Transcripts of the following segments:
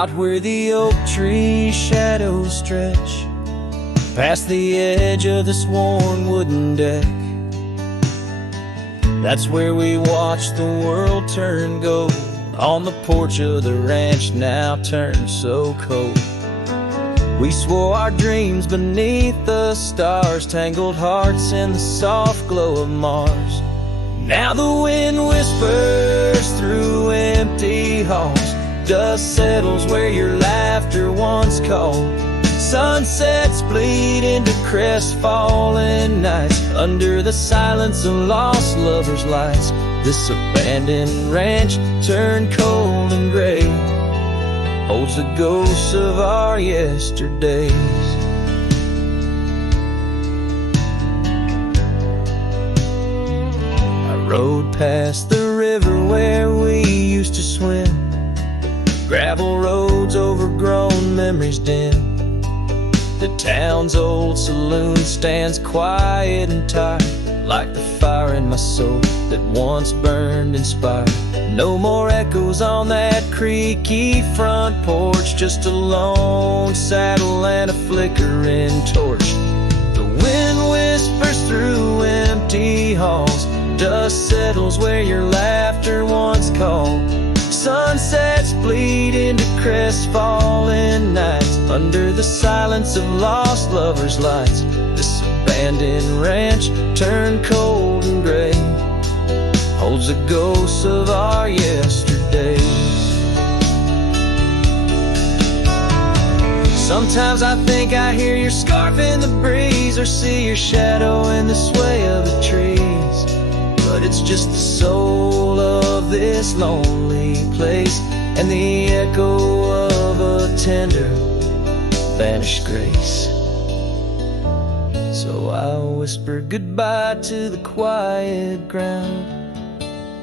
out where the oak tree shadows stretch, past the edge of this worn wooden deck. That's where we watch the world turn gold, on the porch of the ranch now turned so cold. We swore our dreams beneath the stars, tangled hearts in the soft glow of Mars. Now the wind whispers through empty halls, dust settles where your laughter once called. Sunsets bleed into crestfallen nights, under the silence of lost lovers' lights. This abandoned ranch turned cold and gray holds the ghosts of our yesterdays. I rode past the river where we used to swim, gravel roads overgrown, memories dim. The town's old saloon stands quiet and tired, like the fire in my soul that once burned inspired. No more echoes on that creaky front porch, just a lone saddle and a flickering torch. The wind whispers through empty halls, dust settles where your laughter once called. Sunsets bleed into crestfallen nights, under the silence of lost lovers' lights. This abandoned ranch turned cold and gray holds the ghosts of our yesterdays. Sometimes I think I hear your scarf in the breeze, or see your shadow in the sway of the trees. But it's just the soul of this lonely place, and the echo of a tender vanished grace. So I whisper goodbye to the quiet ground,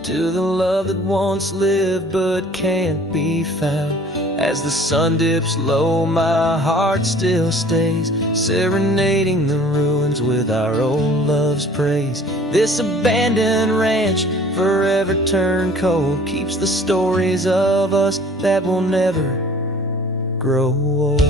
to the love that once lived but can't be found. As the sun dips low, my heart still stays, serenading the ruins with our old love's praise. This abandoned ranch, forever turned cold, keeps the stories of us that will never grow old.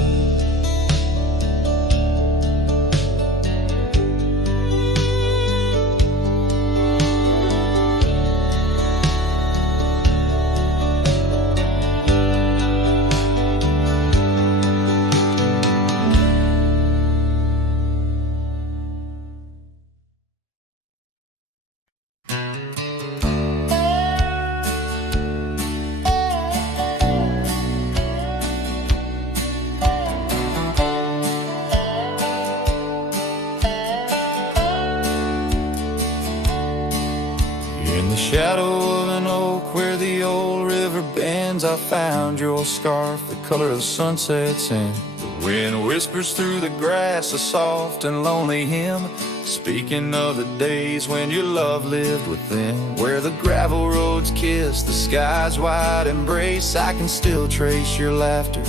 Shadow of an oak where the old river bends, I found your scarf, the color of sunsets, and the wind whispers through the grass, a soft and lonely hymn, speaking of the days when your love lived within. Where the gravel roads kiss the sky's wide embrace, I can still trace your laughter,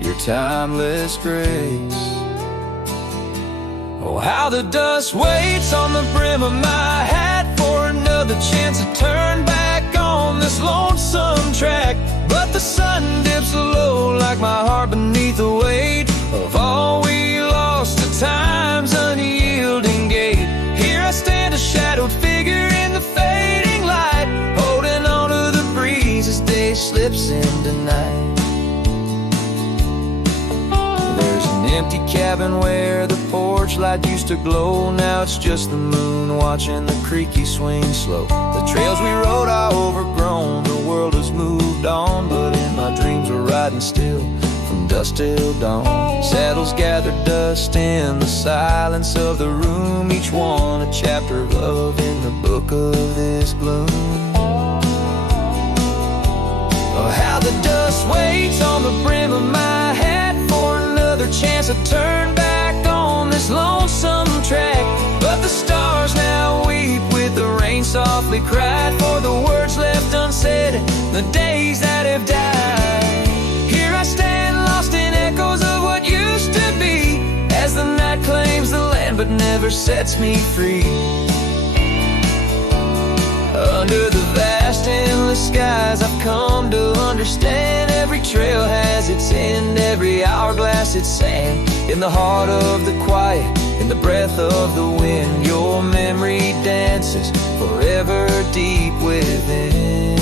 your timeless grace. Oh, how the dust waits on the brim of my hat for another chance to turn back on this lonesome track. But the sun dips low like my heart beneath the weight of all we lost to time's unyielding gate. Here I stand, a shadowed figure in the fading light, holding on to the breeze as day slips into night. There's an empty cabin where the porch light used to glow. Now it's just the moon watching the creaky swing slow. The trails we rode are overgrown, the world has moved on, but in my dreams we're riding still from dusk till dawn. Saddles gather dust in the silence of the room, each one a chapter of love in the book of this gloom. Oh, how the dust waits on the brim of my hat for another chance to turn back on this lonesome track. But the stars now weep with the rain softly cried for the words left unsaid, the days that have died. Here I stand lost in echoes of what used to be, as the night claims the land but never sets me free. Under the vast endless skies I've come to understand every trail has its end, every hourglass its sand. In the heart of the quiet, in the breath of the wind, your memory dances forever deep within.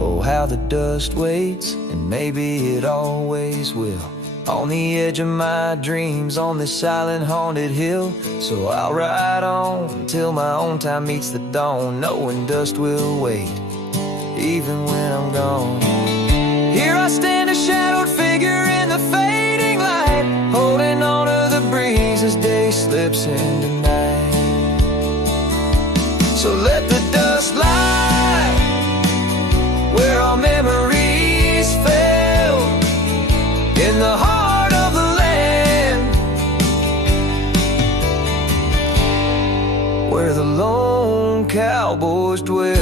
Oh, how the dust waits, and maybe it always will, on the edge of my dreams, on this silent haunted hill. So I'll ride on till my own time meets the dawn, knowing dust will wait, even when I'm gone. Here I stand, a shadowed figure in the fading light, holding on to the breeze as day slips into night. So let the dust lie where our memories fell, in the heart of the land, where the lone cowboys dwell.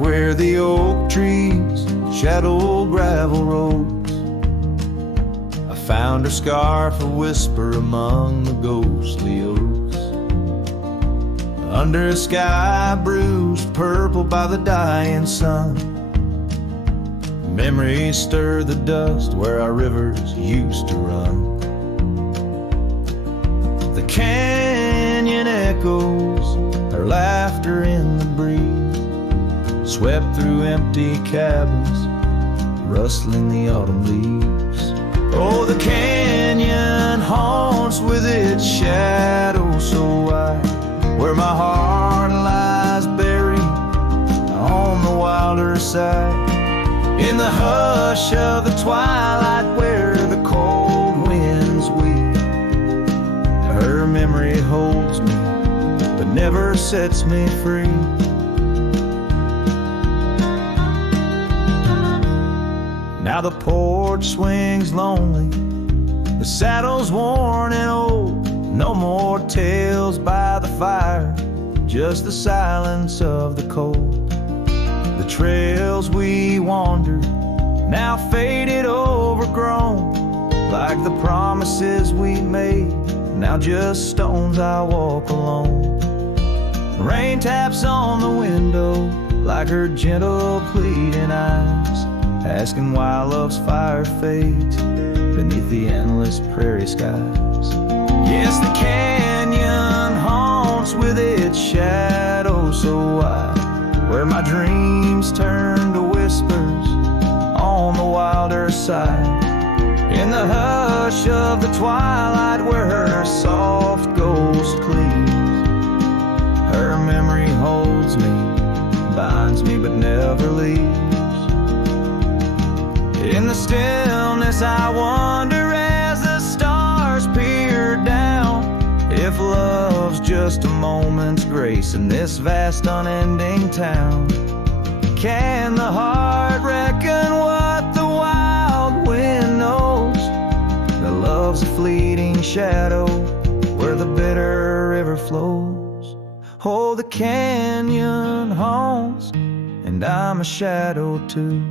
Where the oak trees shadow gravel roads, I found her scarf a whisper among the ghostly oaks. Under a sky bruised purple by the dying sun, memories stir the dust where our rivers used to run. The canyon echoes, her laughter in the breeze, swept through empty cabins, rustling the autumn leaves. Oh, the canyon haunts with its shadow so wide, where my heart lies buried on the wilder side. In the hush of the twilight where the cold winds weep, her memory holds me but never sets me free. Now the porch swings lonely, the saddle's worn and old. No more tales by the fire, just the silence of the cold. The trails we wandered, now faded, overgrown, like the promises we made, now just stones I walk alone. Rain taps on the window like her gentle pleading eyes, asking why love's fire fades beneath the endless prairie skies. Yes, the canyon haunts with its shadow so wide, where my dreams turn to whispers on the wilder side. In the hush of the twilight where her soft ghost cleaves, her memory holds me, binds me but never leaves. In the stillness I wonder as the stars peer down, if love's just a moment's grace in this vast unending town. Can the heart reckon what the wild wind knows? That love's a fleeting shadow where the bitter river flows. Oh, the canyon haunts, and I'm a shadow too,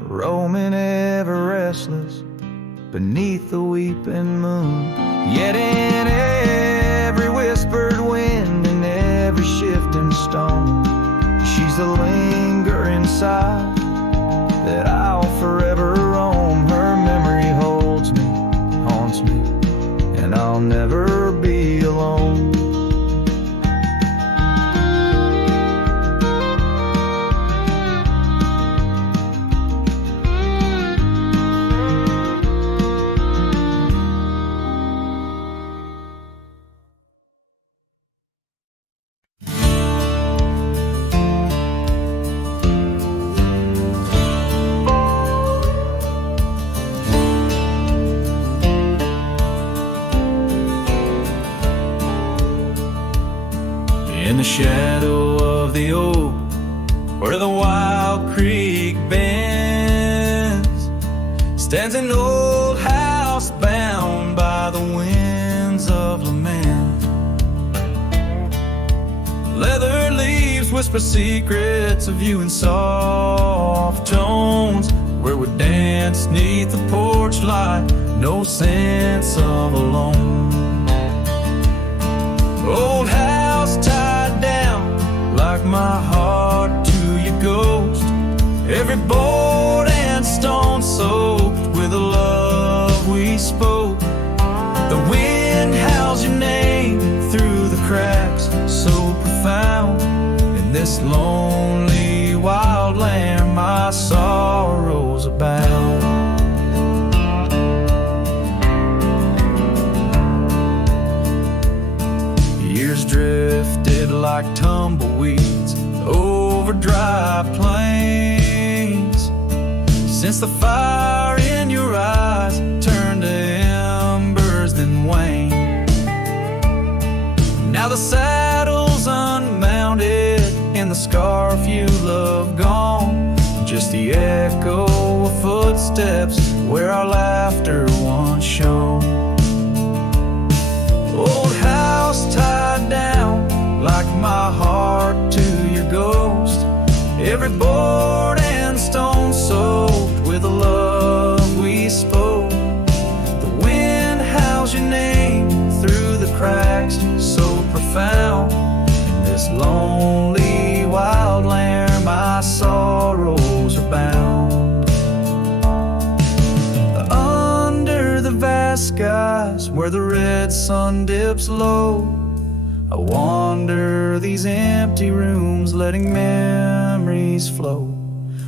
roaming ever restless beneath the weeping moon. Yet in every whispered wind and every shifting stone, she's a lingering sigh that I'll forever roam. Her memory holds me, haunts me, and I'll never be alone. In the shadow of the oak, where the wild creek bends, stands an old house bound by the winds of lament. Leather leaves whisper secrets of you in soft tones, where we dance neath the porch light, no sense of alone. Old house tied down like my heart to your ghost, every board and stone soaked with the love we spoke. The wind howls your name through the cracks, so profound. In this lonely wild land my sorrows abound. Years drifted like tumbleweeds over dry plains, since the fire in your eyes turned to embers then waned. Now the saddle's unmounted and the scarf you love gone, just the echo of footsteps where our laughter once shone. Old house tied down like my heart to your ghost, every board and stone soaked with the love we spoke. The wind howls your name through the cracks, so profound. In this lonely wild land my sorrows are bound. Under the vast skies where the red sun dips low, I wander these empty rooms, letting memories flow.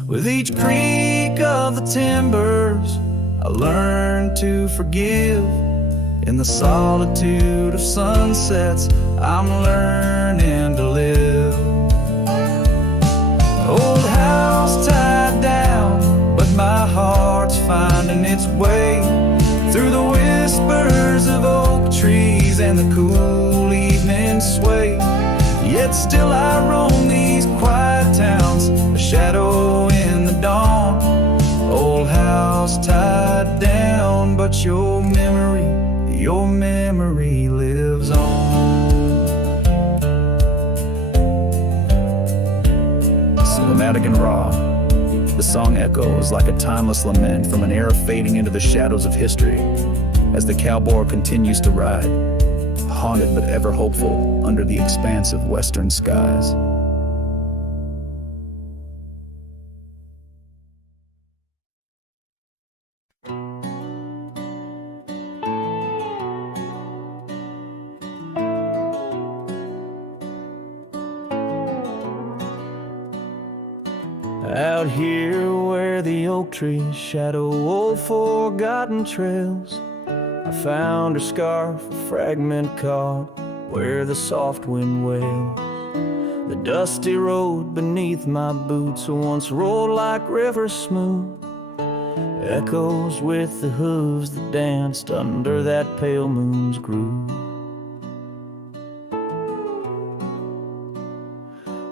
With each creak of the timbers I learn to forgive. In the solitude of sunsets I'm learning to live. Old house tied down, but my heart's finding its way through the whispers of oak trees and the cool evening sway. Yet still I roam these quiet towns, a shadow in the dawn. Old house tied down, but your memory lives on. Cinematic and raw, the song echoes like a timeless lament from an era fading into the shadows of history as the cowboy continues to ride, haunted but ever hopeful under the expansive western skies. Out here where the oak trees shadow old forgotten trails, I found her scarf, a fragment caught where the soft wind wails. The dusty road beneath my boots once rolled like river smooth, echoes with the hooves that danced under that pale moon's groove.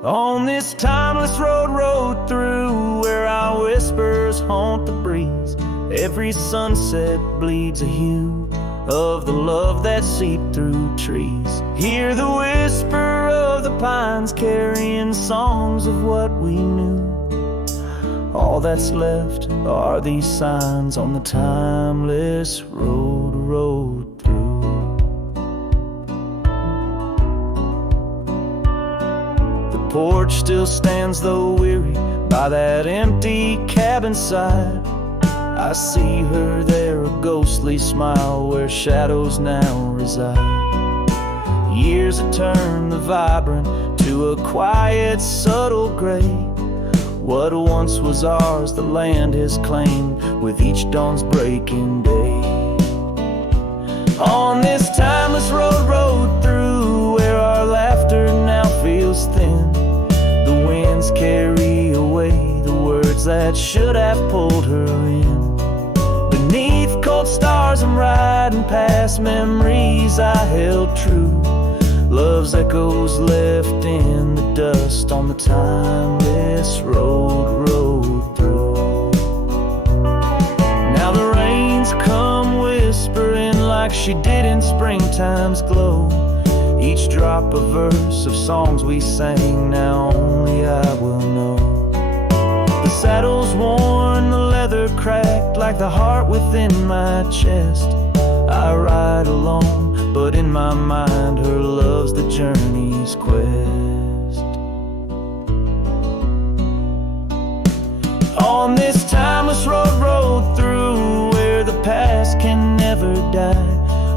On this timeless road rode through, where our whispers haunt the breeze, every sunset bleeds a hue of the love that seeped through trees. Hear the whisper of the pines carrying songs of what we knew. All that's left are these signs on the timeless road rode through. The porch still stands though weary by that empty cabin side. I see her there, a ghostly smile where shadows now reside. Years have turned the vibrant to a quiet, subtle gray. What once was ours, the land has claimed with each dawn's breaking day. On this timeless road rode through, where our laughter now feels thin. The winds carry away the words that should have pulled her in. Beneath cold stars I'm riding past memories I held true. Love's echoes left in the dust on the timeless road rode through. Now the like she did in springtime's glow. Each drop a verse of songs we sang, now only I will know. The saddle's worn, the leather cracked, like the heart within my chest. I ride alone, but in my mind her love's the journey's quest. On this timeless road through where the past can never die,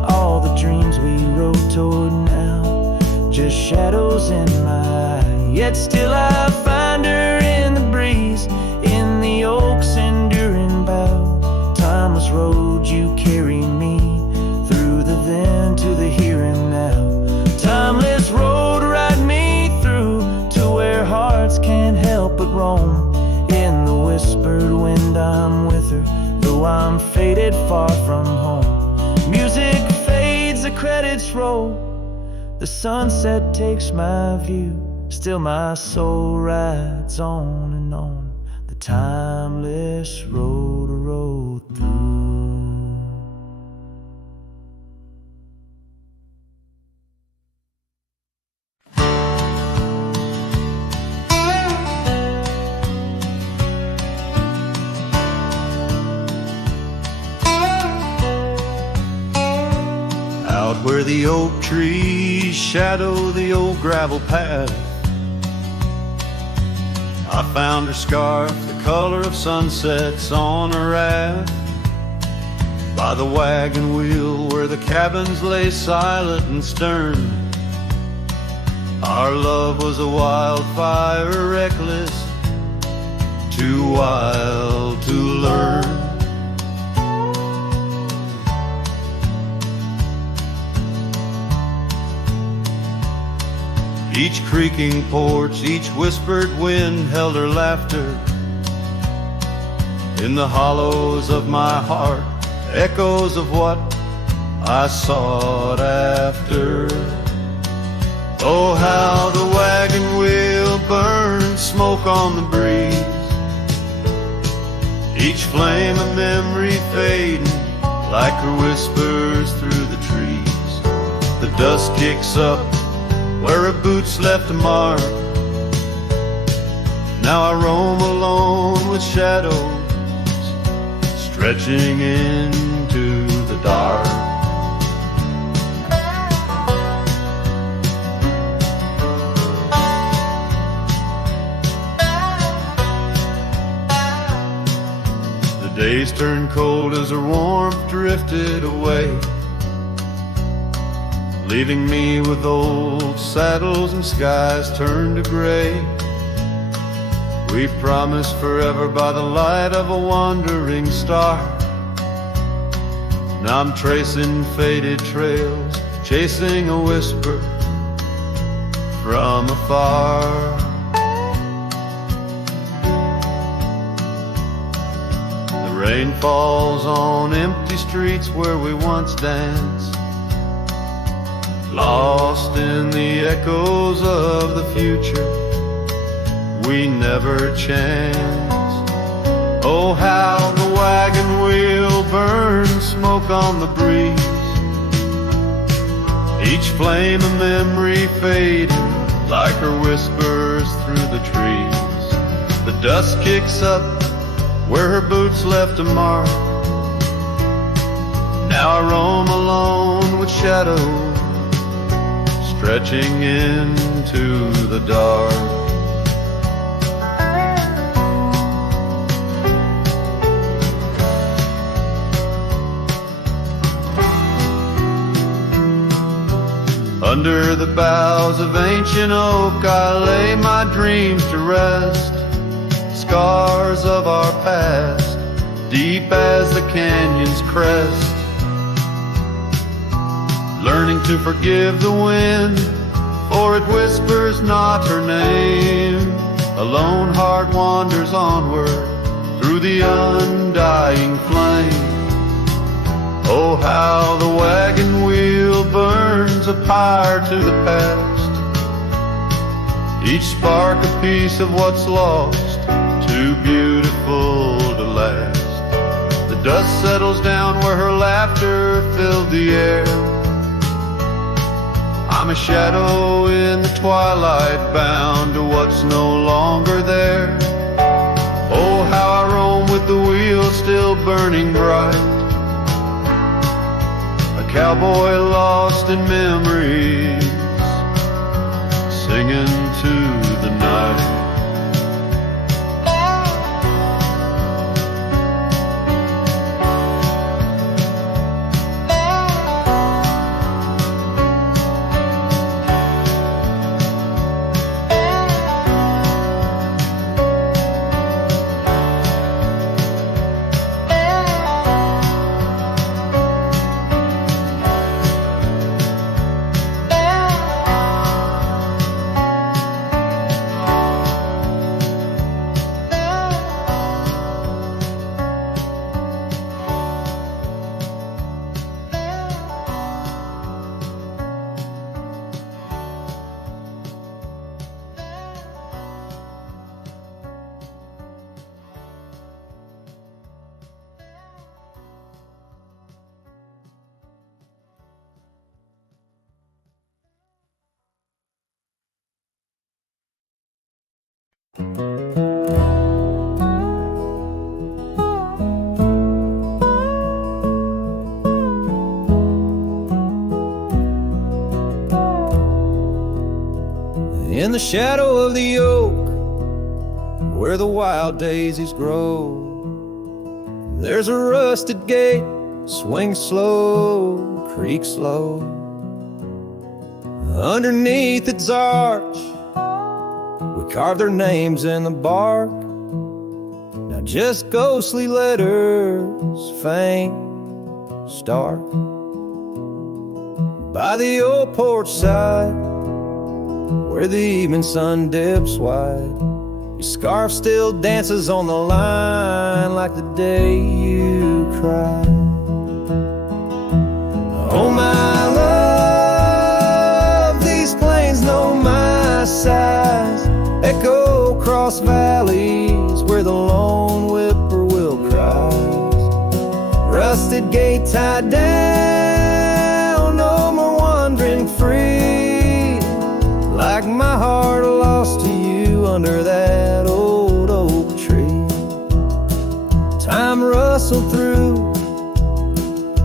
all the dreams we rode toward now, just shadows in my eye. Yet still I find her in the breeze, in the oak's enduring bough. Timeless road, you carry me through the then to the here and now. Timeless road, ride me through to where hearts can't help but roam. In the whispered wind I'm with her, though I'm faded far from home. Music fades, the credits roll, the sunset takes my view. Still my soul rides on and on, the timeless road I rode through. Out where the oak trees shadow the old gravel path, I found her scarf, the color of sunsets on a raft. By the wagon wheel where the cabins lay silent and stern, our love was a wildfire, reckless, too wild to learn. Each creaking porch, each whispered wind held her laughter. In the hollows of my heart, echoes of what I sought after. Oh, how the wagon wheel burned, smoke on the breeze, each flame a memory fading like her whispers through the trees. The dust kicks up where her boots left a mark. Now I roam alone with shadows stretching into the dark. The days turned cold as her warmth drifted away, leaving me with old saddles and skies turned to gray. We promised forever by the light of a wandering star. Now I'm tracing faded trails, chasing a whisper from afar. The rain falls on empty streets where we once danced, lost in the echoes of the future we never chanced. Oh, how the wagon wheel burns, smoke on the breeze, each flame a memory fading like her whispers through the trees. The dust kicks up where her boots left a mark. Now I roam alone with shadows stretching into the dark. Under the boughs of ancient oak I lay my dreams to rest, scars of our past, deep as the canyon's crest. Learning to forgive the wind, for it whispers not her name. A lone heart wanders onward through the undying flame. Oh, how the wagon wheel burns a pyre to the past, each spark a piece of what's lost, too beautiful to last. The Dust settles down where her laughter filled the air. I'm a shadow in the twilight, bound to what's no longer there. Oh, how I roam with the wheels still burning bright, a cowboy lost in memories, singing to the night. In the shadow of the oak, where the wild daisies grow, there's a rusted gate, swing slow, creak slow. Underneath its arch, we carve their names in the bark. Now just ghostly letters, faint, stark. By the old porch side, where the evening sun dips wide, your scarf still dances on the line like the day you cried. Oh my love, these plains know my size, echo across valleys where the lone whippoorwill cries. Rusted gate tied down, no more wandering free, like my heart lost to you under that old oak tree. Time rustled through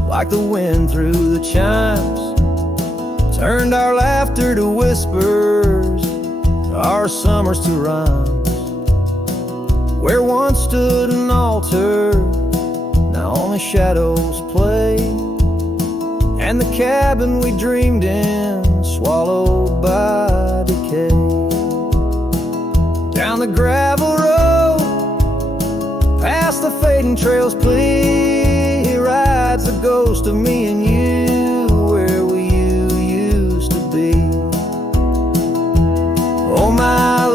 like the wind through the chimes, turned our laughter to whispers, our summers to rhymes. Where once stood an altar, now only shadows play, and the cabin we dreamed in swallowed by decay. Down the gravel road, past the fading trails plea, rides the ghost of me and you, where we used to be. Oh my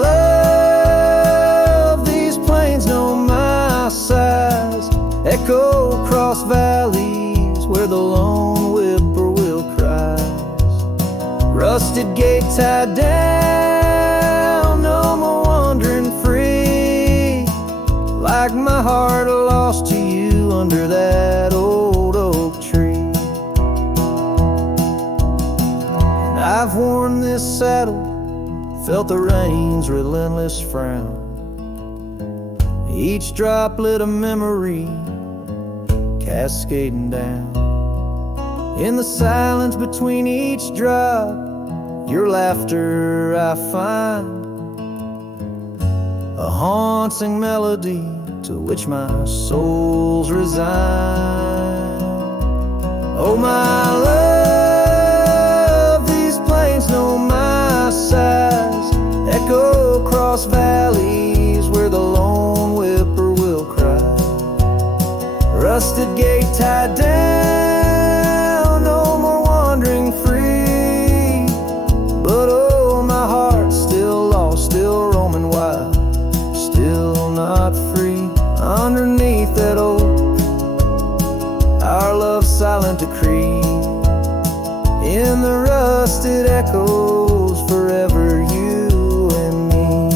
love, these plains know my size, echo across valleys where the lone whippoorwill cries. Rusted gate tied down, no more wandering free, like my heart lost to you under that old oak tree. And I've worn this saddle, felt the rain's relentless frown, each droplet a memory cascading down. In the silence between each drop, your laughter I find, a haunting melody to which my soul's resigned. Oh my love, these plains know my size, echo across valleys where the lone whippoorwill cry. Rusted gate tied down, no more wandering free, but oh, my heart's still lost, still roaming wild, still not free. Underneath that oak, our love's silent decree, in the rusted echoes forever you and me.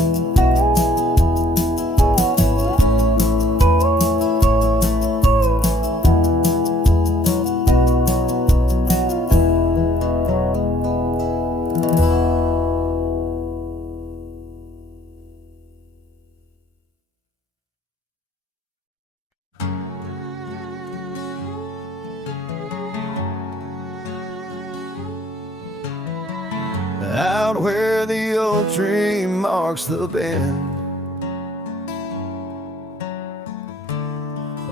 out where the oak tree marks the bend.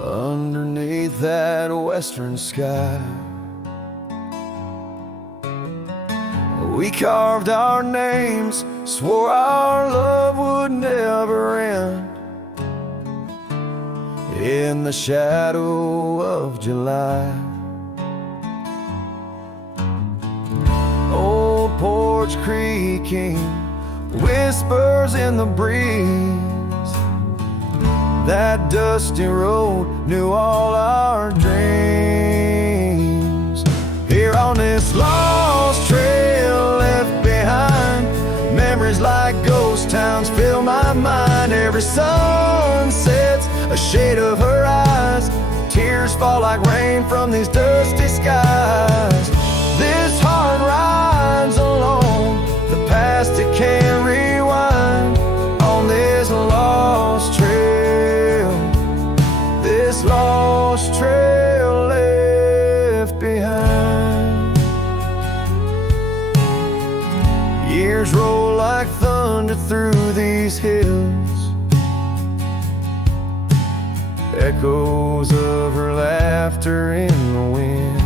Underneath that western sky, we carved our names, swore our love would never end. In the shadow of July, old porch creaking, whispers in the breeze. That dusty road knew all our dreams. Here on this lost trail left behind, memories like ghost towns fill my mind. Every sun sets a shade of her eyes, tears fall like rain from these dusty skies. This heart rides alone, the past it can't rewind. On this lost trail, this lost trail left behind. Years roll like thunder through these hills, echoes of her laughter in the wind.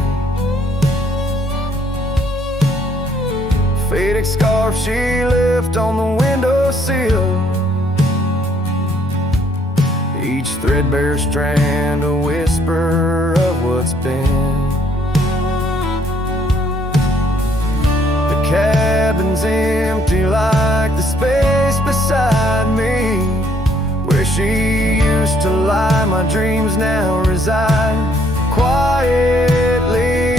Faded scarf she left on the windowsill, each threadbare strand a whisper of what's been. The cabin's empty like the space beside me, where she used to lie. My dreams now reside quietly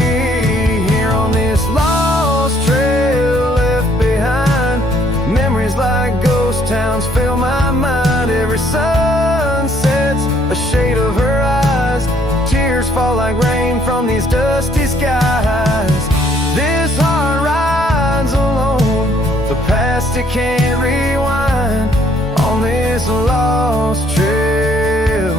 here on this lost trail left behind. Memories like ghost towns fill my mind. Every sun sets a shade of her eyes, tears fall like rain from these dusty skies. This heart rides alone, the past it can't rewind. On this lost trail,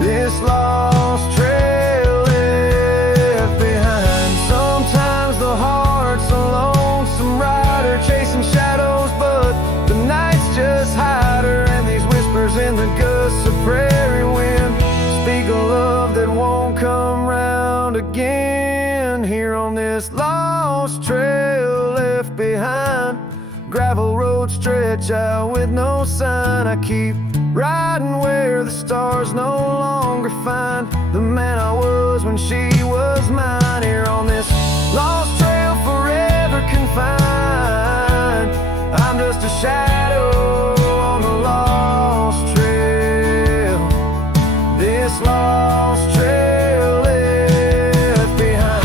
this lost trail left behind. Sometimes the heart's a lonesome rider chasing shadows, but the nights just hide her. And these whispers in the gusts of prairie wind speak a love that won't come round again. Here on this lost trail left behind, gravel roads stretch out with no sign. I keep riding where the stars no longer find the man I was when she was mine. Here on this lost trail forever confined, I'm just a shadow on the lost trail, this lost trail left behind.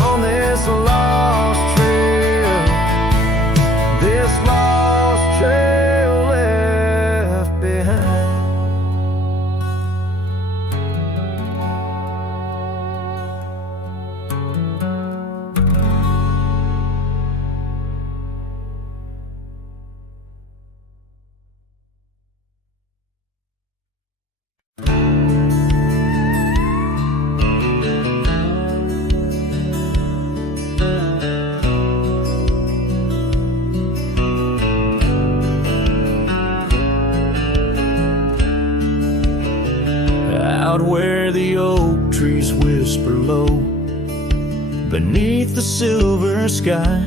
On this lost trail, this lost trail left behind. Out where the oak trees whisper low, beneath the silver sky,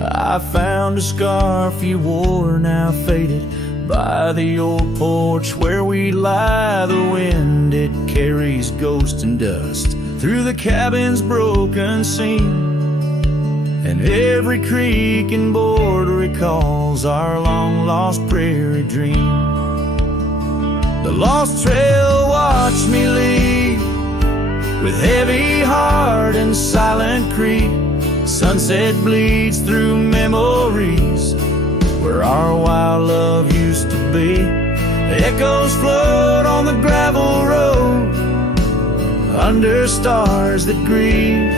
I found a scarf you wore, now faded, by the old porch where we lie. The wind, it carries ghost and dust through the cabin's broken seam, and every creak and board recalls our long-lost prairie dream. The lost trail watched me leave with heavy heart and silent creep. Sunset bleeds through memories where our wild love used to be. The echoes float on the gravel road under stars that grieve.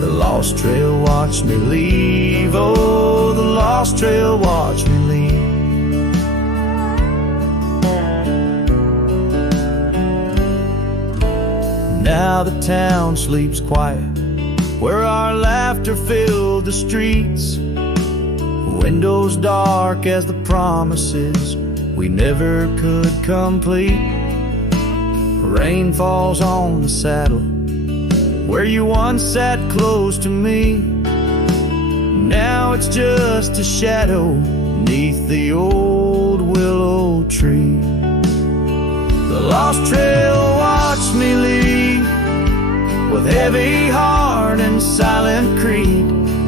The lost trail watched me leave. Oh, the lost trail watched me leave. now the town sleeps quiet, where our laughter filled the streets. Windows dark as the promises we never could complete. Rain falls on the saddle where you once sat close to me. Now it's just a shadow neath the old willow tree. The lost trail watched me leave with heavy heart and silent creed.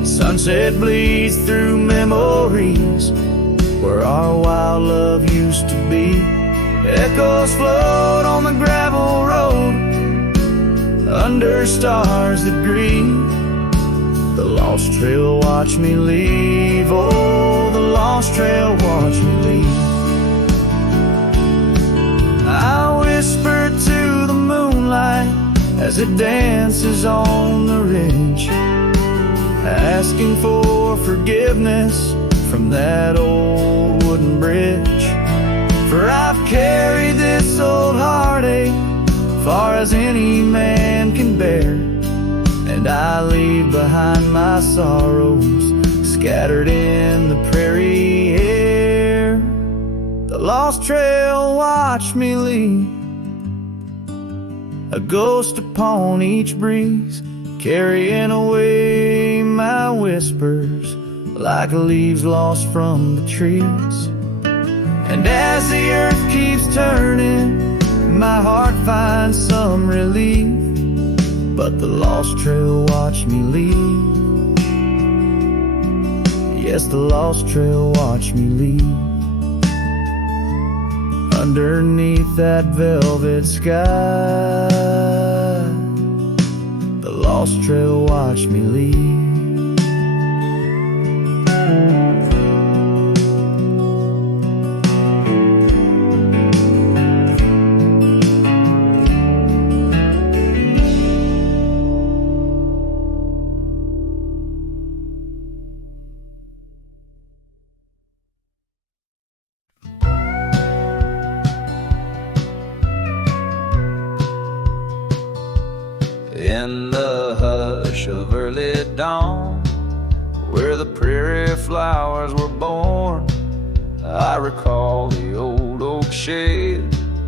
Sunset bleeds through memories where our wild love used to be. Echoes float on the gravel road under stars that grieve. The lost trail watched me leave. Oh, the lost trail watched me leave. I whisper to the moonlight as it dances on the ridge, asking for forgiveness from that old wooden bridge. For I've carried this old heartache far as any man can bear, and I leave behind my sorrows scattered in the prairie air. The lost trail watched me leave, a ghost upon each breeze, carrying away my whispers like leaves lost from the trees. And as the earth keeps turning, my heart finds some relief, but the lost trail watched me leave. Yes, the lost trail watched me leave. Underneath that velvet sky, the lost trail watched me leave. In the hush of early dawn, where the prairie flowers were born, I recall the old oak shade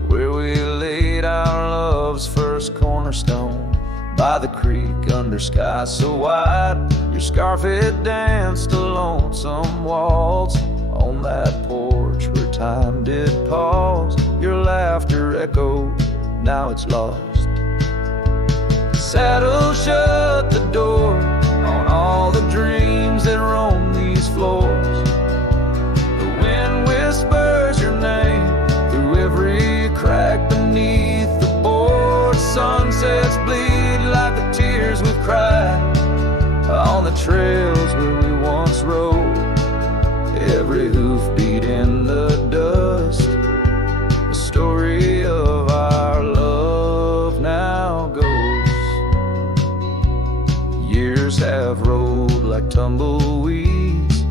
where we laid our love's first cornerstone. By the creek under sky so wide, your scarf it danced a lonesome waltz. On that porch where time did pause, your laughter echoed, now it's lost. Saddle shut the door on all the dreams that roam these floors. The wind whispers your name through every crack beneath the board. Sunsets bleed like the tears we've cried on the trails where we once rode. Every hoof beat in the dust, the story of our love now goes. Years have rolled like tumbleweeds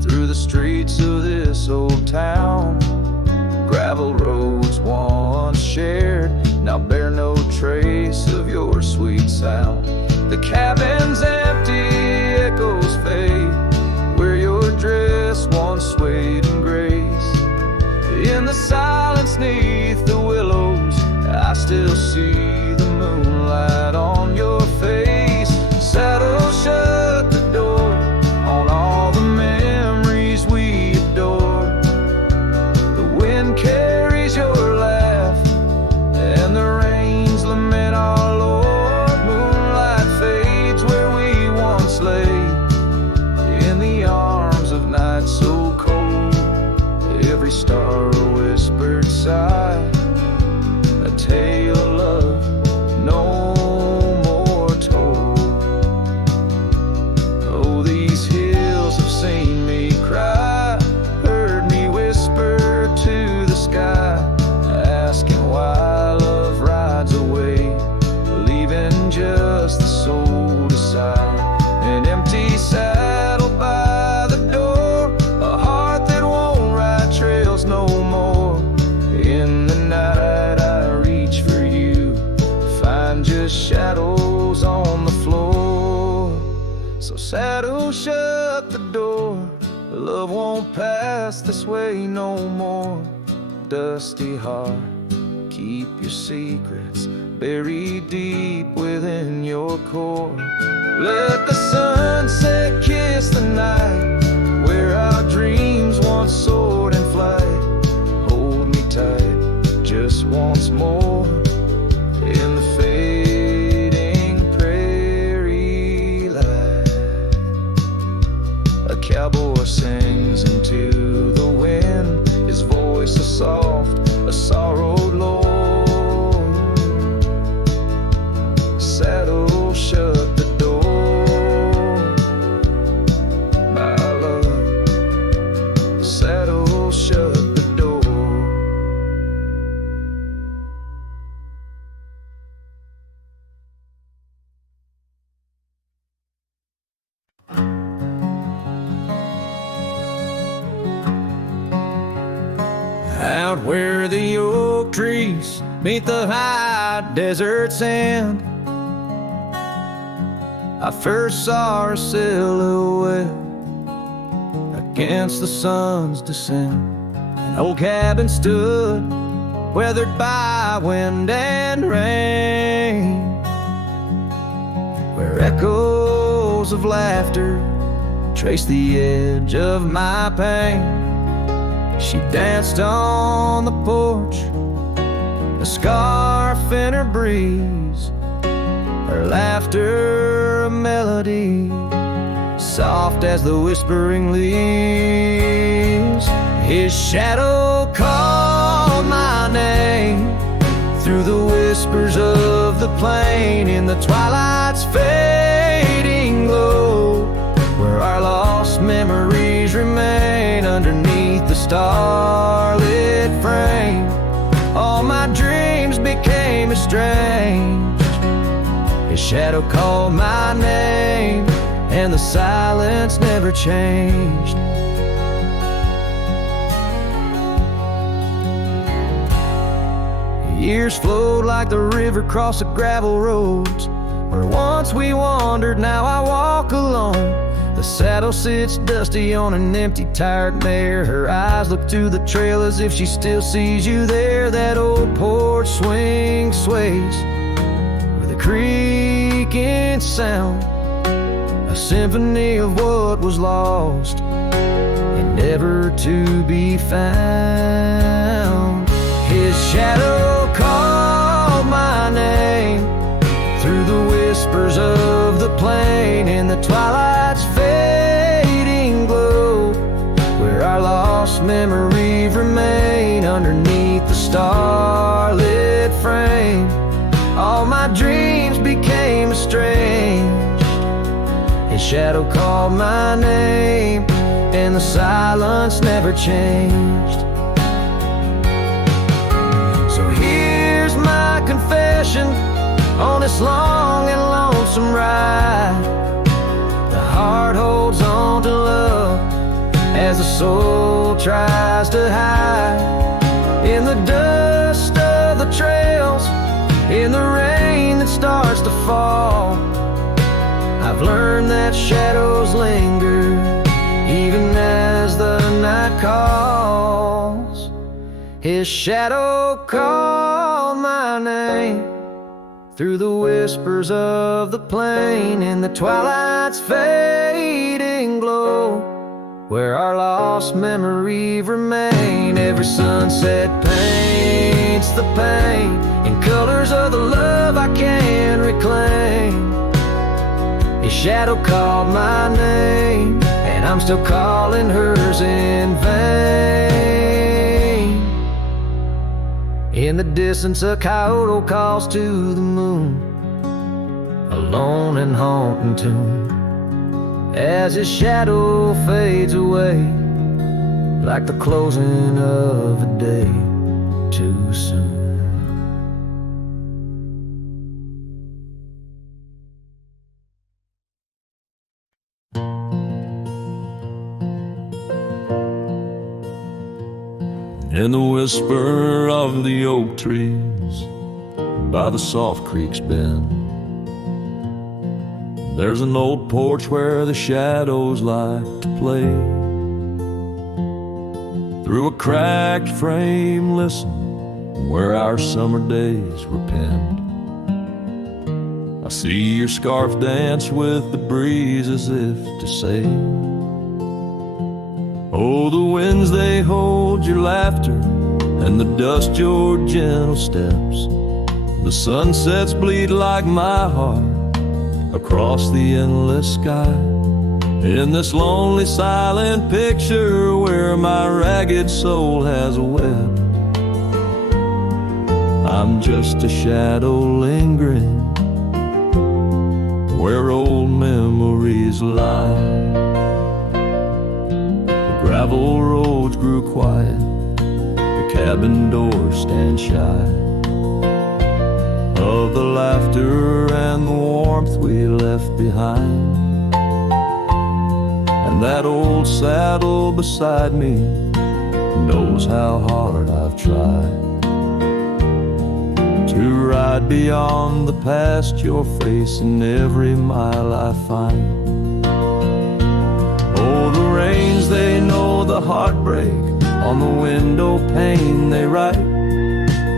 through the streets of this old town. Gravel roads once shared now bear no trace of your sweet sound. The cabin's empty, echoes fade where your dress once swayed in grace. In the silence neath the willows, I still see the moonlight on your face. Saddle shut the door on all the memories we adored. The wind carries your laugh and the rains lament our Lord. Moonlight fades where we once lay in the arms of night so cold. Every star a whispered sigh, a tale of love no more told. Oh, these hills have seen me cry, heard me whisper to the sky, asking why love rides away, leaving just the soul to sigh. An empty saddle by the door, a heart that won't ride trails no more. In the night I reach shut the door. Love won't pass this way no more. Dusty heart, keep your secrets buried deep within your core. Let the sunset kiss the night where our dreams once soared in flight. Hold me tight just once more in the fading prairie light. A cowboy sings into the wind, his voice a soft, a sorrowed lord. Saddle shut the door, my love. Saddle shut the door. Out where the oak trees meet the high desert sand, I first saw her silhouette against the sun's descent. An old cabin stood, weathered by wind and rain, where echoes of laughter traced the edge of my pain. She danced on the porch, a scarf in her breeze, her laughter a melody, soft as the whispering leaves. His shadow called my name through the whispers of the plain, in the twilight's fading glow, where our lost memories remain underneath the starlit frame. All my dreams became estranged. His shadow called my name, and the silence never changed. Years flowed like the river across the gravel roads, where once we wandered, now I walk alone. The saddle sits dusty on an empty, tired mare. Her eyes look to the trail as if she still sees you there. That old porch swing sways with a creaking sound, a symphony of what was lost and never to be found. His shadow called my name through the whispers of the plain, in the twilight's fading glow, where our lost memories remain underneath the starlit frame. All my dreams became estranged. His shadow called my name, and the silence never changed. So here's my confession on this long and lonesome ride. The heart holds on to love as the soul tries to hide in the dust of the trails, in the rain that starts to fall. I've learned that shadows linger even as the night calls. His shadow called my name through the whispers of the plain, in the twilight's fading glow, where our lost memories remain. Every sunset paints the pain in colors of the love I can't reclaim. His shadow called my name, and I'm still calling hers in vain. In the distance a coyote calls to the moon, a lone and haunting tune, as his shadow fades away like the closing of a day too soon. In the whisper of the oak trees by the soft creek's bend, There's an old porch where the shadows like to play. Through a cracked frame, listen, where our summer days were penned. I see your scarf dance with the breeze as if to say, oh, the winds, they hold your laughter, and the dust your gentle steps. The sunsets bleed like my heart across the endless sky. In this lonely silent picture where my ragged soul has wept, I'm just a shadow lingering where old memories lie. The gravel roads grew quiet, the cabin doors stand shy of the laughter and the warmth we left behind. And that old saddle beside me knows how hard I've tried to ride beyond the past, your face in every mile I find. Oh, the rains, they know the heartbreak, on the window pane they write.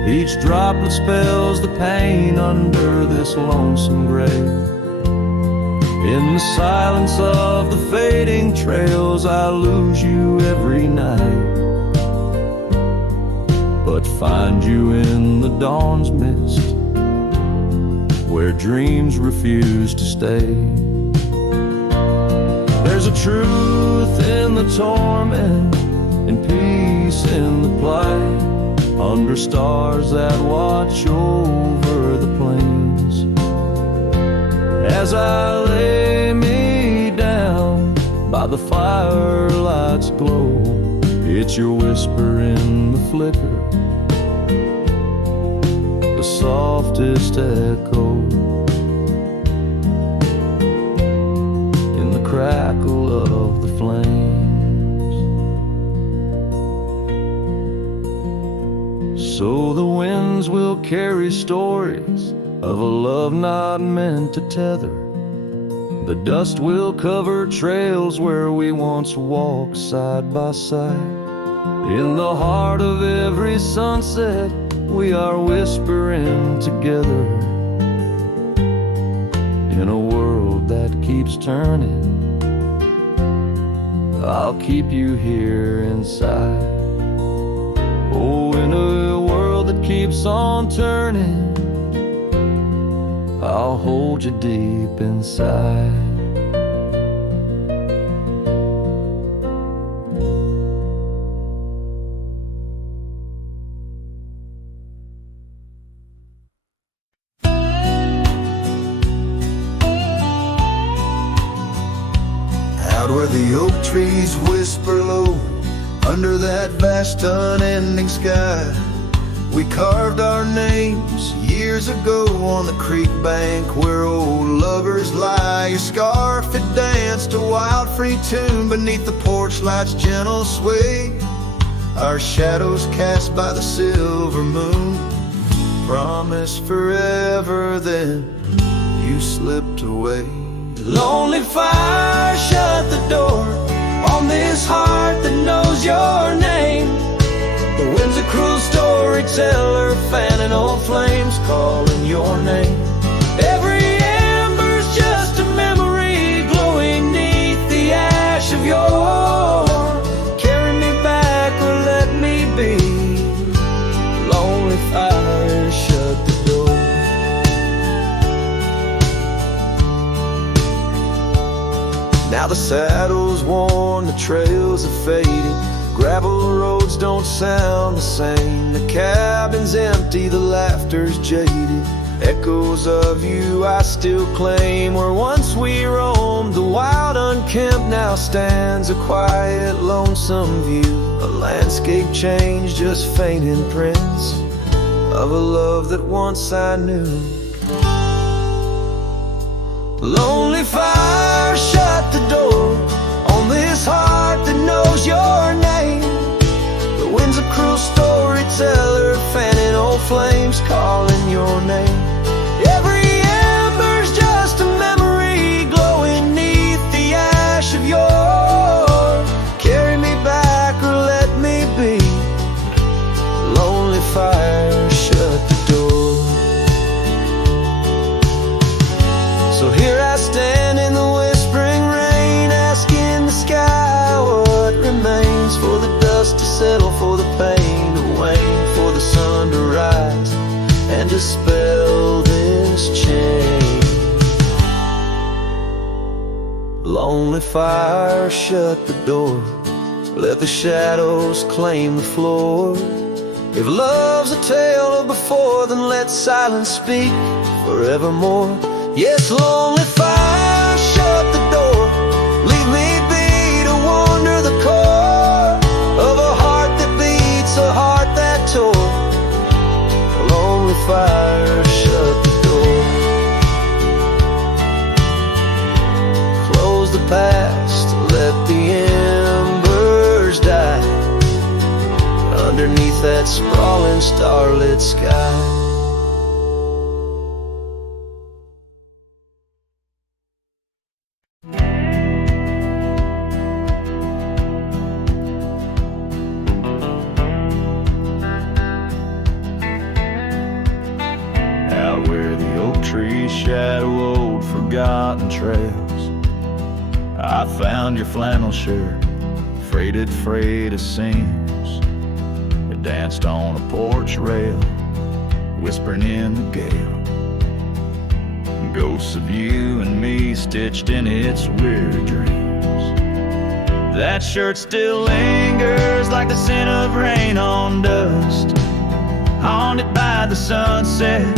Each droplet spells the pain under this lonesome grave. In the silence of the fading trails, I lose you every night, but find you in the dawn's mist, where dreams refuse to stay. There's a truth in the torment, and peace in the plight, under stars that watch over the plains. As I lay me down by the firelight's glow, it's your whisper in the flicker, the softest echo in the crackle of the flames. So the winds will carry stories of a love not meant to tether. The dust will cover trails where we once walked side by side. In the heart of every sunset, we are whispering together. In a world that keeps turning, I'll keep you here inside. Oh, in a world that keeps on turning, I'll hold you deep inside. Out where the oak trees whisper low, under that vast unending sky, we carved our names years ago on the creek bank where old lovers lie. Your scarf, it danced a wild free tune beneath the porch light's gentle sway. Our shadows cast by the silver moon promised forever, then you slipped away. Lonely fire, shut the door on this heart that knows your name. The wind's a cruel storyteller, fanning old flames, calling your name. Every ember's just a memory glowing neath the ash of yore. Carry me back or let me be. Lonely fire, shut the door. Now the saddle's worn, the trails are fading, gravel roads don't sound the same. The cabin's empty, the laughter's jaded. Echoes of you I still claim. Where once we roamed, the wild unkempt now stands a quiet, lonesome view. A landscape change, just faint imprints of a love that once I knew. Lonely fire, shut the door on this heart that knows your name. The wind's a cruel storyteller, fanning old flames, calling your name. Every ember's just a memory dispel this chain. Lonely fire, shut the door. Let the shadows claim the floor. If love's a tale of before, then let silence speak forevermore. Yes, lonely fire, shut the door. Leave me be to wander the core of a heart that beats, a heart that tore. Lonely fire, shut the door. Close the past, let the embers die underneath that sprawling starlit sky. Out where the oak trees shadow old forgotten trails, I found your flannel shirt, frayed of seams. It danced on a porch rail, whispering in the gale. Ghosts of you and me stitched in its weary dreams. That shirt still lingers like the scent of rain on dust, haunted by the sunset,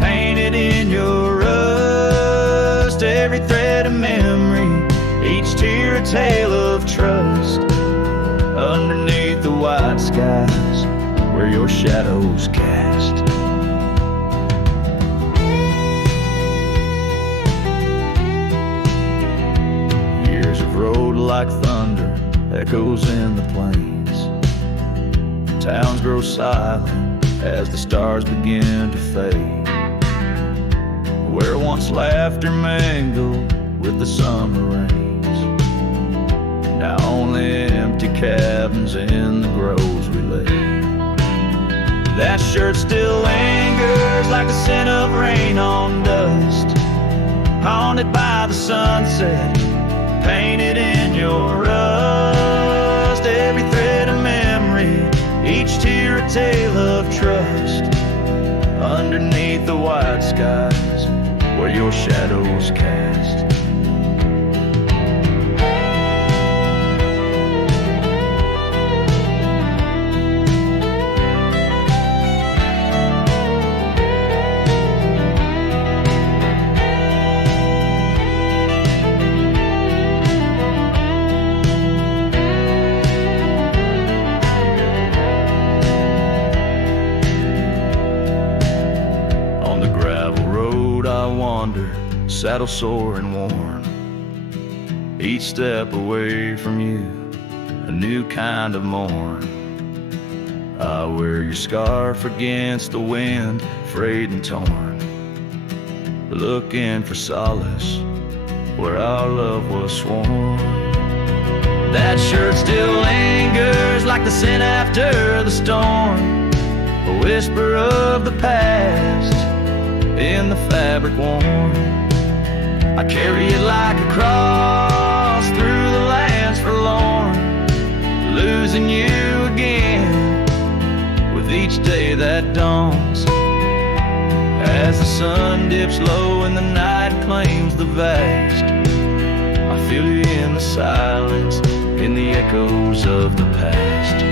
painted in your rust. Every thread a memory, each tear a tale of trust. Underneath the white skies where your shadows cast. Years of road like thunder, echoes in the plains. Towns grow silent as the stars begin to fade. Where once laughter mingled with the summer rains, now only empty cabins in the groves we lay. That shirt still lingers like the scent of rain on dust, haunted by the sunset, painted in your rust. Every thread a memory, each tear a tale of trust. Underneath the white skies where your shadows cast. Saddle sore and worn, each step away from you, a new kind of morn. I wear your scarf against the wind, frayed and torn, looking for solace where our love was sworn. That shirt still lingers like the scent after the storm, a whisper of the past in the fabric worn. I carry it like a cross through the lands forlorn, losing you again with each day that dawns. As the sun dips low and the night claims the vast, I feel you in the silence, in the echoes of the past.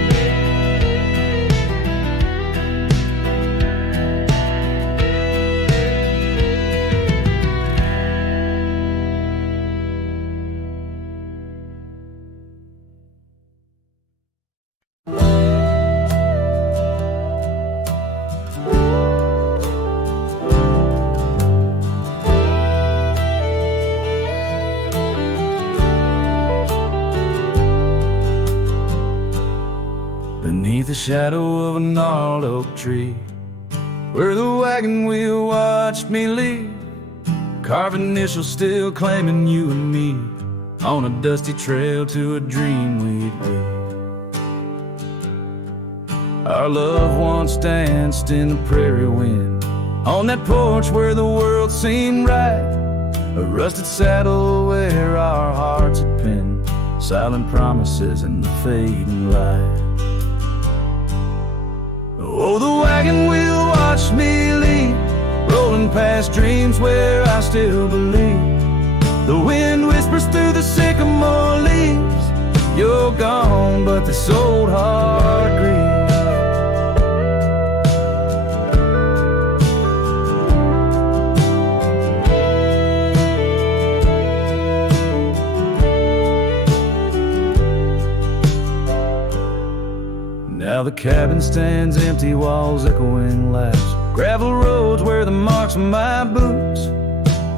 Beneath the shadow of a gnarled oak tree, where the wagon wheel watched me leave, carved initials still claiming you and me, on a dusty trail to a dream we'd be. Our love once danced in the prairie wind, on that porch where the world seemed right, a rusted saddle where our hearts had pinned silent promises in the fading light. Oh, the wagon wheel watched me leave, past dreams where I still believe. The wind whispers through the sycamore leaves. You're gone, but this old heart grieves. Now the cabin stands empty, walls echoing laughs. Gravel roads where the marks of my boots.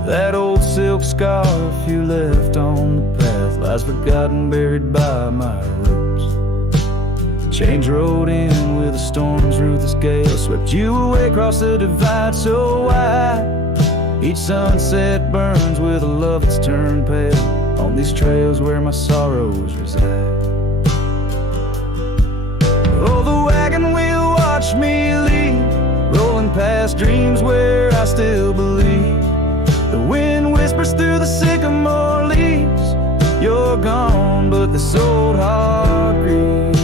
That old silk scarf you left on the path lies forgotten, buried by my roots. Chains rode in with the storm's ruthless gale, swept you away across the divide so wide. Each sunset burns with a love that's turned pale on these trails where my sorrows reside. Oh, the wagon wheel watch me leave, rolling past dreams where I still believe. The wind whispers through the sycamore leaves. You're gone, but this old heart grieves.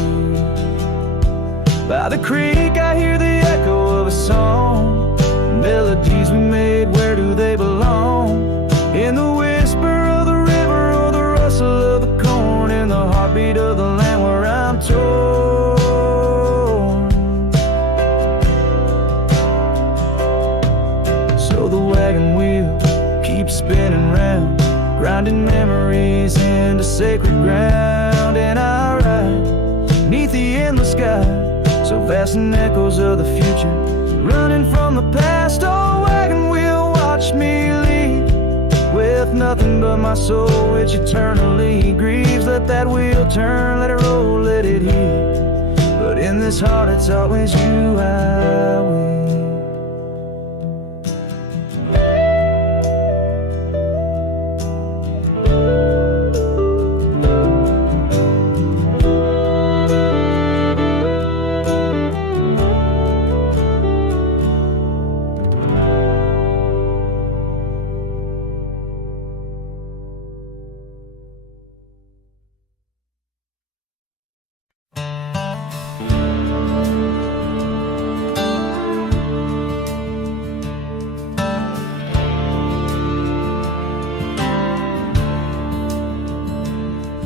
By the creek I hear the echo of a song. Melodies we made, where do they belong? In the whisper of the river or the rustle of the corn, in the heartbeat of the land where I'm torn. So the wagon wheel keeps spinning round, grinding memories into sacred ground. And I ride neath the endless sky, so vast and echoes of the future, running from the past. Oh, wagon wheel, watch me leave, with nothing but my soul which eternally grieves. Let that wheel turn, let it roll, let it heal, but in this heart it's always you I will.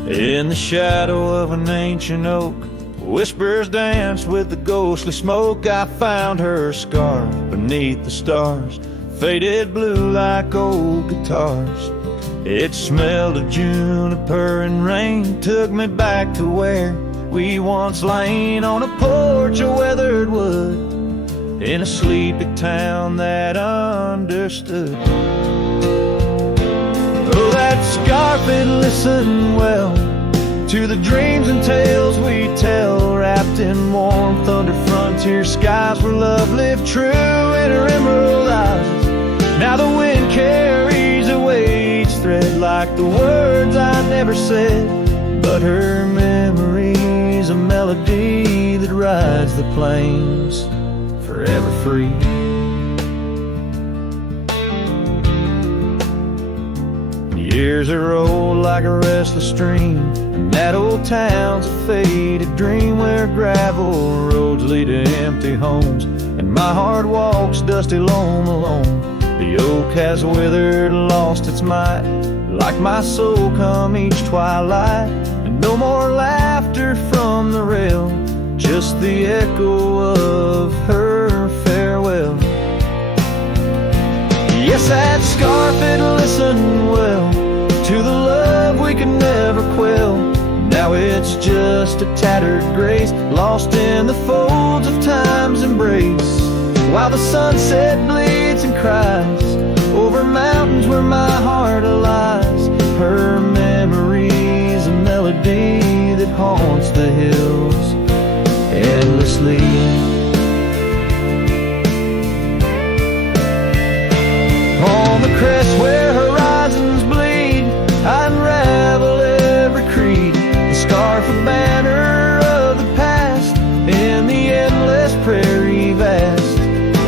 In the shadow of an ancient oak, whispers dance with the ghostly smoke. I found her scarf beneath the stars, faded blue like old guitars. It smelled of juniper and rain, took me back to where we once lain on a porch of weathered wood, in a sleepy town that understood. Oh, that scarf, it listened well to the dreams and tales we tell, wrapped in warmth under frontier skies where love lived true in her emerald eyes. Now the wind carries away each thread like the words I never said, but her memory's a melody that rides the plains forever free. Years are rolled like a restless stream, and that old town's a faded dream where gravel roads lead to empty homes, and my heart walks dusty lone alone. The oak has withered, lost its might, like my soul come each twilight. And no more laughter from the rail, just the echo of her farewell. Yes, that scarf, it listened well to the love we could never quell. Now it's just a tattered grace, lost in the folds of time's embrace, while the sunset bleeds and cries over mountains where my heart lies. Her memory's a melody that haunts the hills endlessly. On the crest where horizons bleed, I unravel every creed, the scarf, a banner of the past, in the endless prairie vast.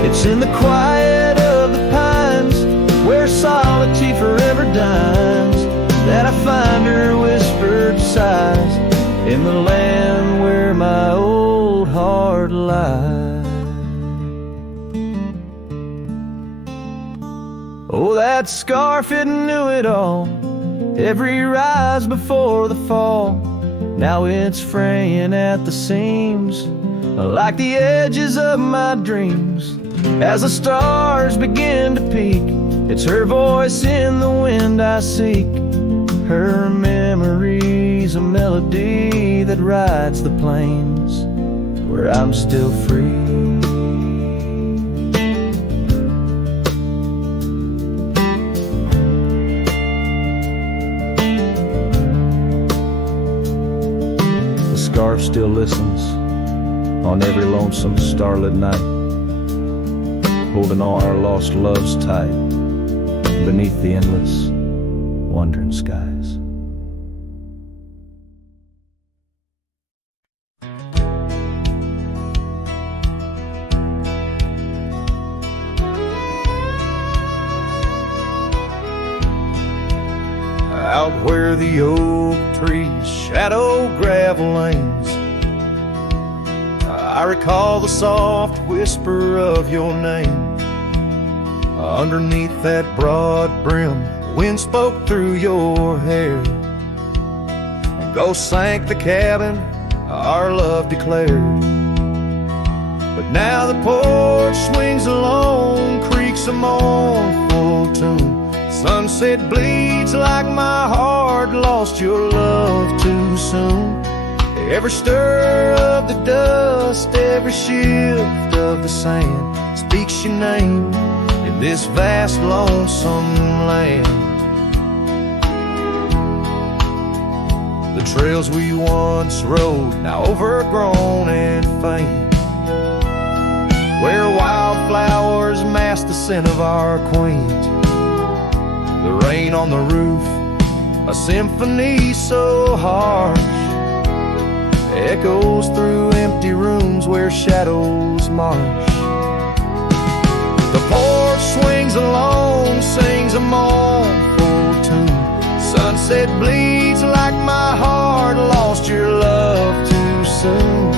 It's in the quiet of the pines, where solitude forever dines, that I find her whispered sighs, in the land where my old heart lies. Oh, that scarf, it knew it all. Every rise before the fall. Now it's fraying at the seams, like the edges of my dreams. As the stars begin to peak, it's her voice in the wind I seek. Her memory's a melody that rides the plains where I'm still free. The scarf still listens on every lonesome starlit night, holding all our lost loves tight beneath the endless wandering skies. Out where the oak trees shadow gravel lanes, I recall the soft whisper of your name. Underneath that broad brim, wind spoke through your hair. A ghost sank the cabin, our love declared. But now the porch swings alone, creaks a mournful tune. Sunset bleeds like my heart lost your love too soon. Every stir of the dust, every shift of the sand speaks your name in this vast lonesome land. The trails we once rode, now overgrown and faint, where wildflowers mask the scent of our quaint. The rain on the roof, a symphony so harsh, echoes through empty rooms where shadows march. The porch swings alone, sings a mournful tune. Sunset bleeds like my heart lost your love too soon.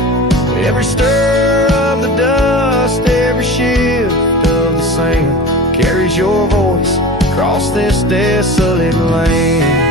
Every stir of the dust, every shift of the sand carries your voice across this desolate land.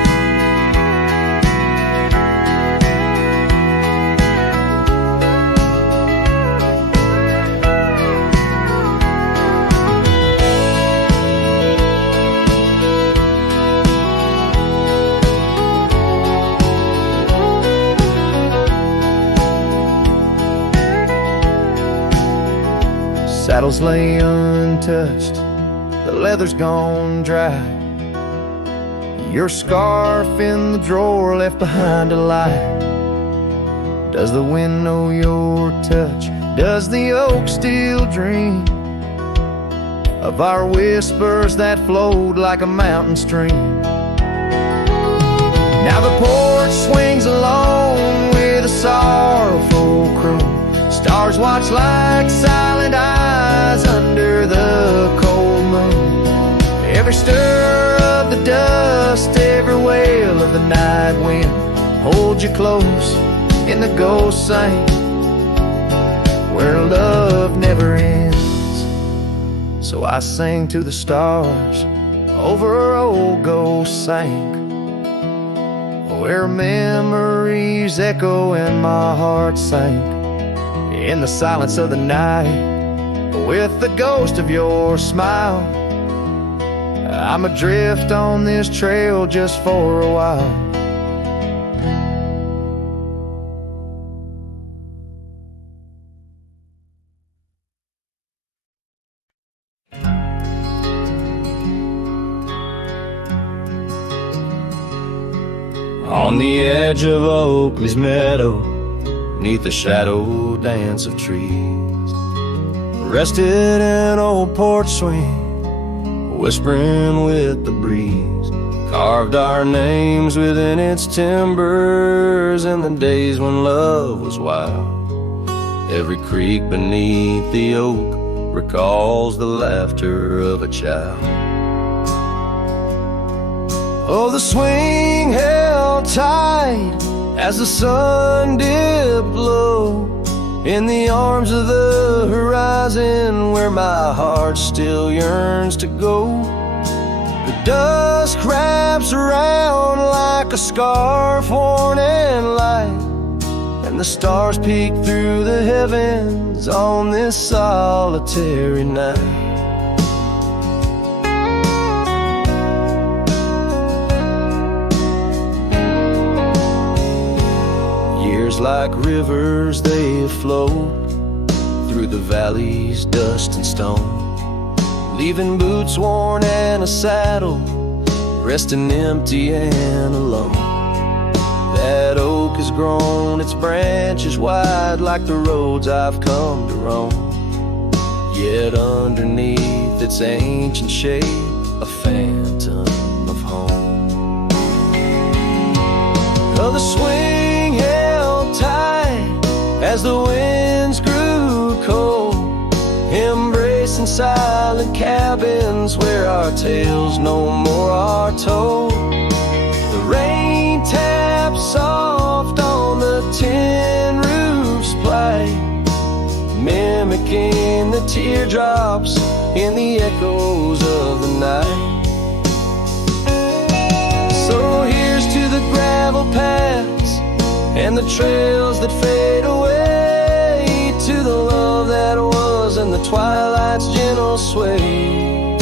Saddles lay untouched, the leather's gone dry. Your scarf in the drawer left behind a light. Does the wind know your touch? Does the oak still dream of our whispers that flowed like a mountain stream? Now the porch swings alone with a sorrowful croon. Stars watch like silent eyes under the cold moon. Every stir of the dust, every wail of the night wind hold you close in the ghost sing where love never ends. So I sing to the stars over old ghost sank, where memories echo and my heart sank in the silence of the night with the ghost of your smile. I'm adrift on this trail just for a while. On the edge of Oakley's meadow, neath the shadow dance of trees, rested in an old porch swing, whispering with the breeze. Carved our names within its timbers in the days when love was wild. Every creak beneath the oak recalls the laughter of a child. Oh, the swing held tight as the sun dipped low in the arms of the horizon where my heart still yearns to go. Dusk wraps around like a scarf worn in light, and the stars peek through the heavens on this solitary night. Years like rivers, they flow through the valleys, dust and stone, leaving boots worn and a saddle, resting empty and alone. That oak has grown its branches wide like the roads I've come to roam, yet underneath its ancient shade, a phantom of home. Oh, the swing held tight as the winds grew cold, embracing silent cabins where our tales no more are told. The rain taps soft on the tin roof's plight, mimicking the teardrops in the echoes of the night. So here's to the gravel paths and the trails that fade away, to the love that was and the twilight's gentle sway.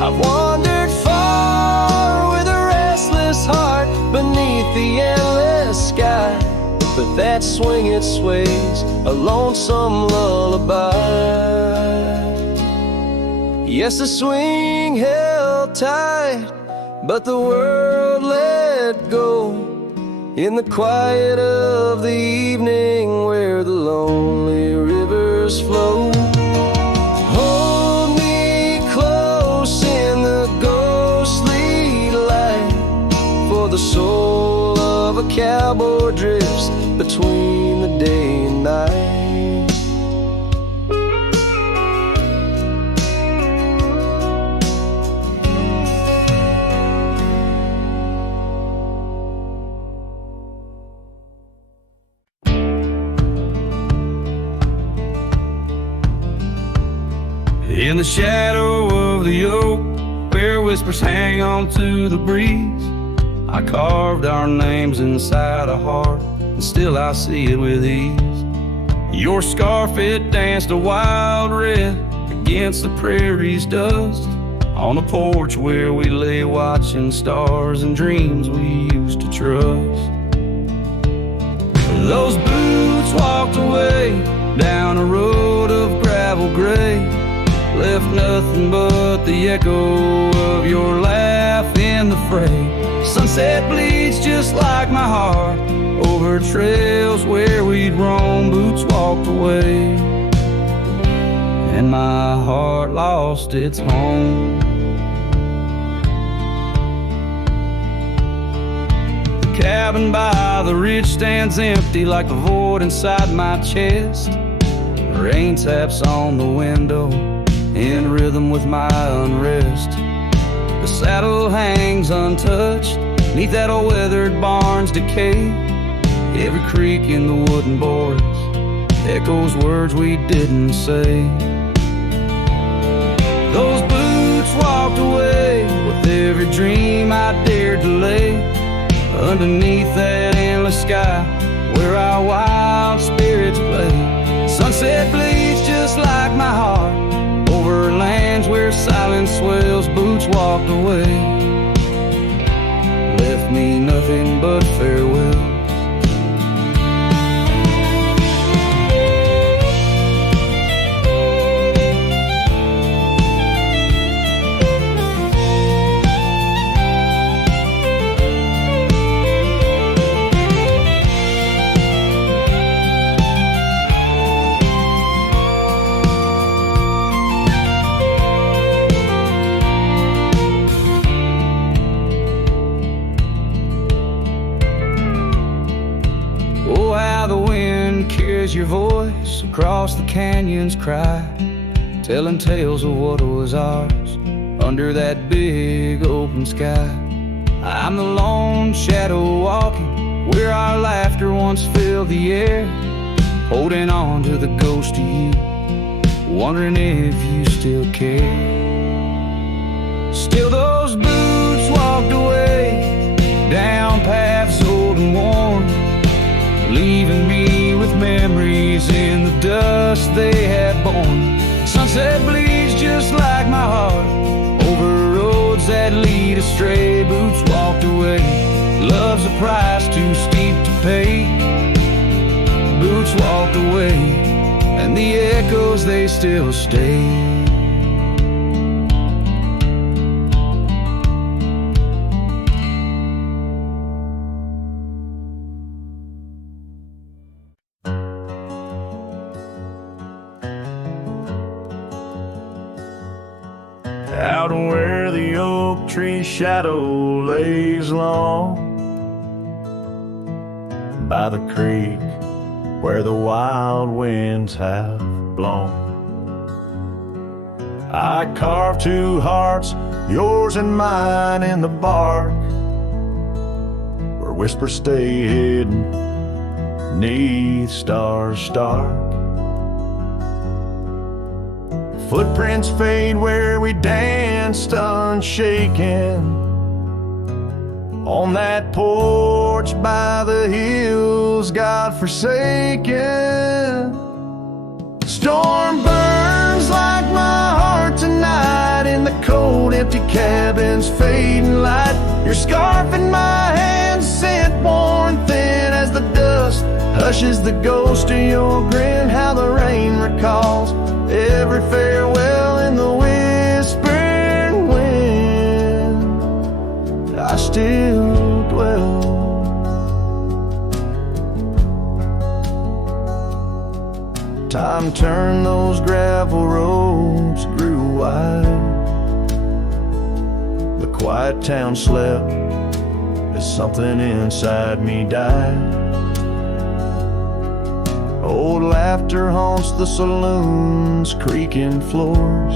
I've wandered far with a restless heart beneath the endless sky, but that swing it sways, a lonesome lullaby. Yes, the swing held tight, but the world let go in the quiet of the evening where the lonely rivers flow. Hold me close in the ghostly light, for the soul of a cowboy drifts between the day and night. In the shadow of the oak, where whispers hang on to the breeze, I carved our names inside a heart, and still I see it with ease. Your scarf, it danced a wild red against the prairie's dust, on a porch where we lay watching stars and dreams we used to trust. Those boots walked away down a road of gravel gray, left nothing but the echo of your laugh in the fray. Sunset bleeds just like my heart over trails where we'd roam. Boots walked away and my heart lost its home. The cabin by the ridge stands empty like the void inside my chest. Rain taps on the window in rhythm with my unrest. The saddle hangs untouched neath that old weathered barn's decay. Every creak in the wooden boards echoes words we didn't say. Those boots walked away with every dream I dared to lay underneath that endless sky where our wild spirits play. Sunset bleeds just like my heart over lands where silence swells. Boots walked away, left me nothing but farewell. Your voice across the canyon's cry, telling tales of what was ours under that big open sky. I'm the lone shadow walking where our laughter once filled the air, holding on to the ghost of you, wondering if you still care. Still those boots walked away down paths old and worn, leaving me with memories in the dust they had borne. Sunset bleeds just like my heart over roads that lead astray. Boots walked away, love's a price too steep to pay. Boots walked away, and the echoes they still stay. Out where the oak tree shadow lays long, by the creek where the wild winds have blown, I carved two hearts, yours and mine, in the bark, where whispers stay hidden 'neath stars stark. Footprints fade where we danced unshaken, on that porch by the hills God-forsaken. Storm burns like my heart tonight in the cold empty cabin's fading light. Your scarf in my hand, scent worn thin as the dust hushes the ghost of your grin. How the rain recalls every farewell in the whispering wind. I still dwell. Time turned those gravel roads, grew wide. The quiet town slept as something inside me died. Old laughter haunts the saloon's creaking floors,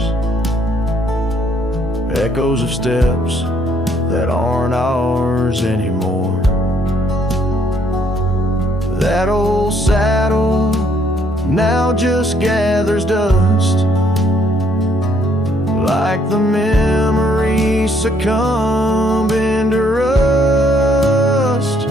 echoes of steps that aren't ours anymore. That old saddle now just gathers dust, like the memories succumbing to rust.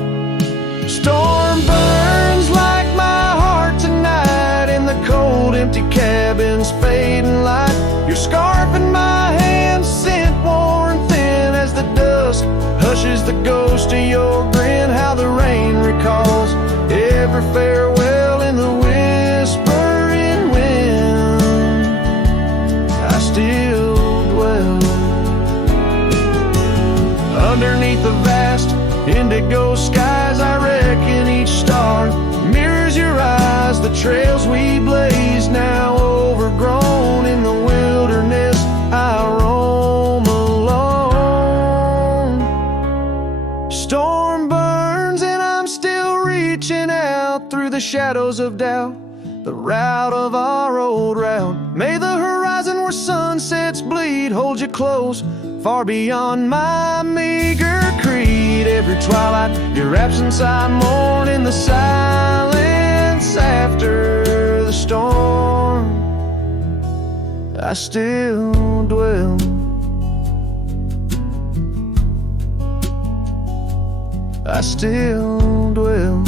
Storm burns like my heart tonight in the cold empty cabin's fading light. Your scarf in my hand, scent worn thin as the dust hushes the ghost of your grin. How the rain recalls every farewell in the whispering wind. I still dwell underneath the vast indigo skies. I reckon each star mirrors your eyes. The trails we blaze now overgrown in the wilderness I roam alone. Storm burns and I'm still reaching out through the shadows of doubt, the route of our old route. May the horizon where sunsets bleed hold you close, far beyond my meager creed. Every twilight, your absence I mourn in the silence after the storm. I still dwell. I still dwell.